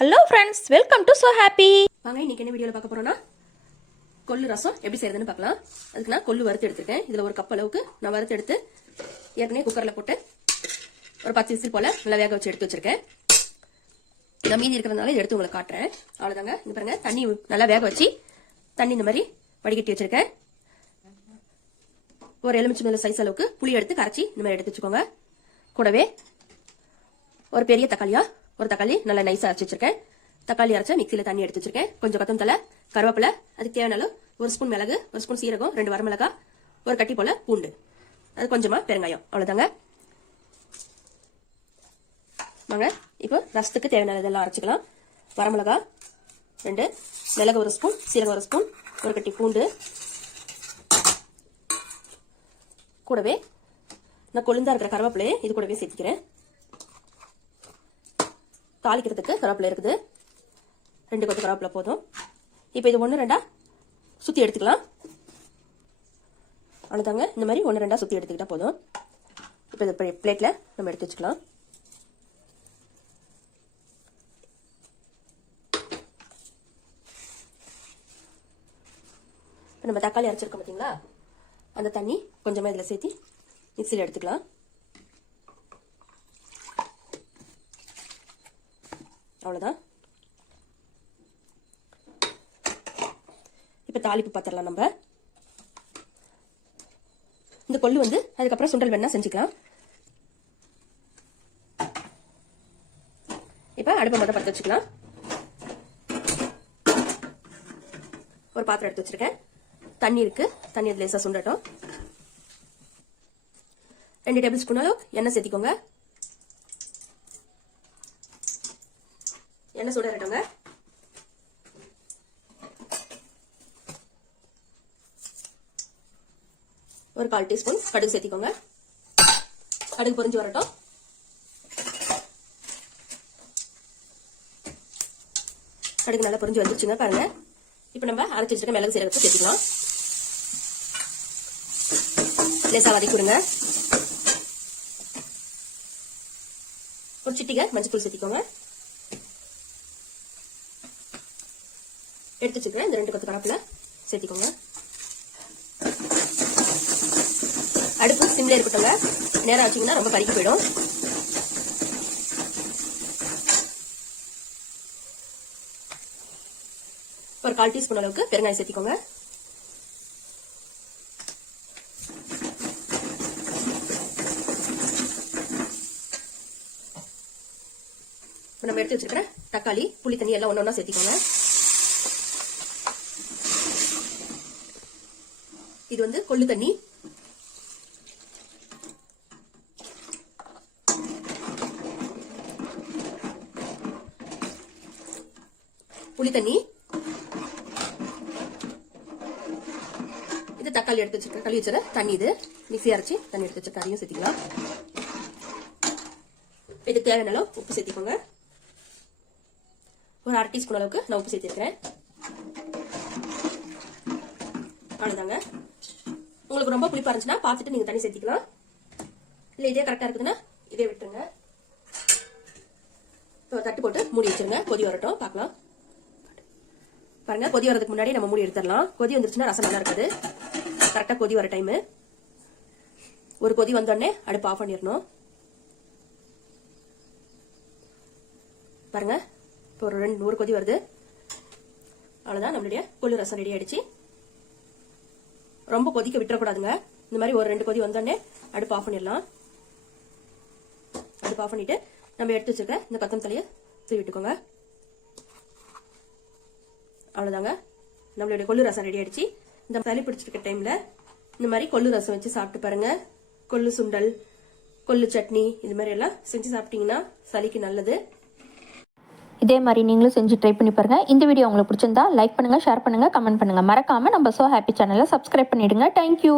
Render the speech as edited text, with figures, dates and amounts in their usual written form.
Hello friends, welcome to so happy. வாங்க, இன்னைக்கு என்ன வீடியோல பார்க்க போறோம்னா கொள்ளு ரசம் எப்படி செய்யறதுன்னு பார்க்கலாம். அதுக்கு நான் கொள்ளு வறுத்து எடுத்துருக்கேன். இதுல ஒரு கப் அளவுக்கு நான் வறுத்து எடுத்து ஏற்கனவே குக்கர்ல போட்டு ஒரு 10 விசில் போல நல்லா வேக வச்சு எடுத்து வச்சிருக்கேன். இதை மீதி இருக்கிறதுனால எடுத்து உங்களுக்கு காட்டுறேன். அவ்வளவுதாங்க. இங்க பாருங்க, தண்ணி நல்லா வேக வச்சு தண்ணி இந்த மாதிரி வடிகட்டி வச்சிருக்கேன். ஒரு எலுமிச்சை மேல சைஸ் அளவுக்கு புளி எடுத்து கரைச்சி இந்த மாதிரி எடுத்து வச்சுக்கோங்க. கூடவே ஒரு பெரிய தக்காளியா ஒரு தக்காளி நல்லா நைஸா அரைச்சி வச்சிருக்கேன். தக்காளி அரைச்ச மிக்சியில தண்ணி எடுத்து வச்சிருக்கேன். கொஞ்சம் கொத்தமல்லி, கருவேப்பிலை, அதுக்கு தேவையான ஒரு ஸ்பூன் மிளகு, ஒரு ஸ்பூன் சீரகம், 2 வரமிளகாய், ஒரு கட்டி போல பூண்டு, அது கொஞ்சமா பெருங்காயம். அவ்வளவுதாங்க. வாங்க இப்போ ரசத்துக்கு தேவையான இதெல்லாம் அரைச்சிக்கலாம். வரமிளகாய் 2, மிளகு 1 ஸ்பூன், சீரகம் 1 ஸ்பூன், ஒரு கட்டி பூண்டு, கூடவே நான் கொழுந்தா இருக்கிற கருவேப்பிலையை இது கூடவே சேர்த்திக்கிறேன். தாளிக்கிறதுக்கு கருவேப்பிலை இருக்குது, 2 கொத்து கருவேப்பிலை போதும். இப்போ இது 1 2 சுத்தி எடுத்துக்கலாம். அவ்வளவுதாங்க. இந்த மாதிரி 1 2 சுத்தி எடுத்துக்கிட்டா போதும். இப்போ இது பிளேட்ல நம்ம எடுத்து வச்சுக்கலாம். நம்ம தக்காளி அரைச்சிருக்கோம் பாத்தீங்களா, அந்த தண்ணி கொஞ்சமா இதுல சேர்த்து மிக்சியில எடுத்துக்கலாம். அவ்வளவுதான். இப்ப தாளிப்பு பாத்திரலாம். நம்ம இந்த கொள்ளு அதுக்கப்புறம் சுண்டல் வேணா செஞ்சுக்கலாம். இப்ப அடுப்பை மட்டும் பற்ற வச்சுக்கலாம். ஒரு பாத்திரம் எடுத்து வச்சிருக்கேன். தண்ணி இருக்கு. தண்ணி லேசா சுண்டட்டும். 2 டேபிள் ஸ்பூன் அளவு எண்ணெய் சேர்த்திக்கோங்க. எண்ணெய் சுடறட்டுங்க. ஒரு 1/4 டீஸ்பூன் கடுகு சேர்த்திக்கோங்க. கடுகு பொரிஞ்சு வரட்டும். கடுகு நல்லா பொரிஞ்சு வந்துருச்சுங்க. பாருங்க. இப்ப நம்ம அரைச்சு வச்சிருக்க மிளகு சீரகத்தை சேர்த்திக்கலாம். லேசா வதக்கி விடுங்க. ஒரு சிட்டிகை மஞ்சள் சேர்த்திக்கோங்க. எடுத்து வச்சுக்கிறேன். இந்த 2 கொத்து கருவேப்பிலை சேர்த்திக்கோங்க. அடுப்பு சிம்ல இருக்கட்டுங்க. நேரம் வச்சீங்கன்னா ரொம்ப கருகி போயிடும். ஒரு 1/4 டீஸ்பூன் அளவுக்கு பெருங்காயம் சேர்த்திக்கோங்க. நம்ம எடுத்து வச்சிருக்கிற தக்காளி, புளி தண்ணி எல்லாம் ஒண்ணா சேர்த்திக்கோங்க. இது கொள்ளு தண்ணி. புளி தண்ணி. இது தக்காளி எடுத்து வச்சிருக்க களி வச்சிட தண்ணி. இது மிக்ஸி அரைச்சி தண்ணி எடுத்து வச்சிருக்க அதையும் சேர்த்திக்கலாம். இதுக்கு தேவையான அளவு உப்பு சேர்த்திக்கோங்க. ஒரு 1/2 டீஸ்பூன் அளவுக்கு நான் உப்பு சேர்த்திருக்கிறேன். அவ்வளவுதாங்க. உங்களுக்கு ரொம்ப புளிப்பா இருந்துச்சுன்னா பார்த்துட்டு நீங்க தண்ணி சேர்த்திக்கலாம். இல்ல இதே கரெக்டா இருக்குதுன்னா இதே விட்டுருங்க. தட்டு போட்டு மூடி வச்சிருங்க. கொதி வரட்டும், பார்க்கலாம். பாருங்க, கொதி வரதுக்கு முன்னாடி நம்ம மூடி எடுத்துடலாம். கொதி வந்துருச்சுன்னா ரசம் நல்லா இருக்காது. கரெக்டா கொதி வர டைம். ஒரு கொதி வந்தோடனே அடுப்பு ஆஃப் பண்ணிடணும். பாருங்க, இப்போ ஒரு கொதி வருது. அவ்வளவுதான், நம்மளுடைய கொள்ளு ரசம் ரெடி ஆயிடுச்சு. ரொம்ப கொதிக்க விட்டுறக்கூடாதுங்க. இந்த மாதிரி ஒரு 2 கொதி வந்தோடனே அடுப்பு ஆஃப் பண்ணிடலாம். அடுப்பு ஆஃப் பண்ணிட்டு நம்ம எடுத்து வச்சிருக்க இந்த கொத்தமல்லி தலையை தூவி விட்டுக்கோங்க. அவ்வளவுதாங்க, நம்மளுடைய கொள்ளு ரசம் ரெடி ஆயிடுச்சு. இந்த சளி பிடிச்சிருக்க டைம்ல இந்த மாதிரி கொள்ளு ரசம் வச்சு சாப்பிட்டு பாருங்க. கொள்ளு சுண்டல், கொள்ளு சட்னி, இது மாதிரி எல்லாம் செஞ்சு சாப்பிட்டீங்கன்னா சளிக்கு நல்லது. இதே மாதிரி நீங்களும் செஞ்சு ட்ரை பண்ணி பாருங்க. இந்த வீடியோ உங்களுக்கு பிடிச்சிருந்தா லைக் பண்ணுங்க, ஷேர் பண்ணுங்க, கமெண்ட் பண்ணுங்க. மறக்காம நம்ம சோ ஹாப்பி சேனலை சப்ஸ்கிரைப் பண்ணிடுங்க. தேங்க்யூ.